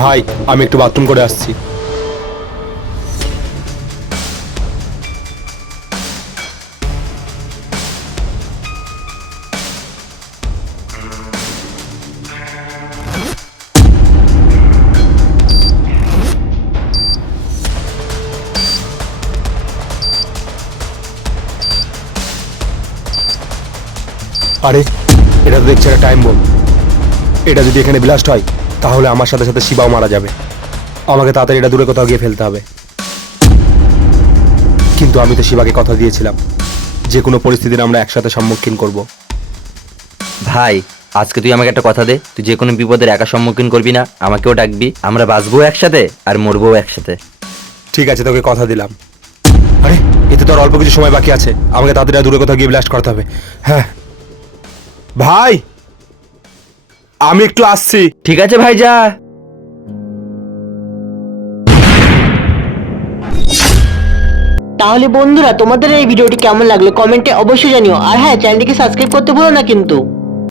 ভাই আমি একটু বাথরুম করে আসছি। আরে এটা তো দেখছি একটা টাইম বোম। এটা যদি এখানে ব্লাস্ট হয় তাহলে আমার সাথে সাথে শিবাও মারা যাবে। আমাকে তাড়াতাড়ি এটা দূরে কোথাও গিয়ে ফেলতে হবে। কিন্তু আমি তো শিবাকে কথা দিয়েছিলাম যে কোনো পরিস্থিতির আমরা একসাথে সম্মুখীন করব। ভাই আজকে তুই আমাকে একটা কথা দে, তুই যে কোনো বিপদের একা সম্মুখীন করবি না, আমাকেও ডাকবি, আমরা বাঁচবো একসাথে আর মরবো একসাথে। ঠিক আছে, তোকে কথা দিলাম। আরে এতে তো আর অল্প কিছু সময় বাকি আছে, আমাকে তাড়াতাড়ি দূরে কোথাও গিয়ে ব্লাস্ট করতে হবে। হ্যাঁ ভাই আমি একটু আসছি। ঠিক আছে ভাই, যা। তাহলে বন্ধুরা, তোমাদের এই ভিডিওটি কেমন লাগলো কমেন্টে অবশ্যই জানিও। আর হ্যাঁ, চ্যানেলটিকে সাবস্ক্রাইব করতে ভুলো না কিন্তু।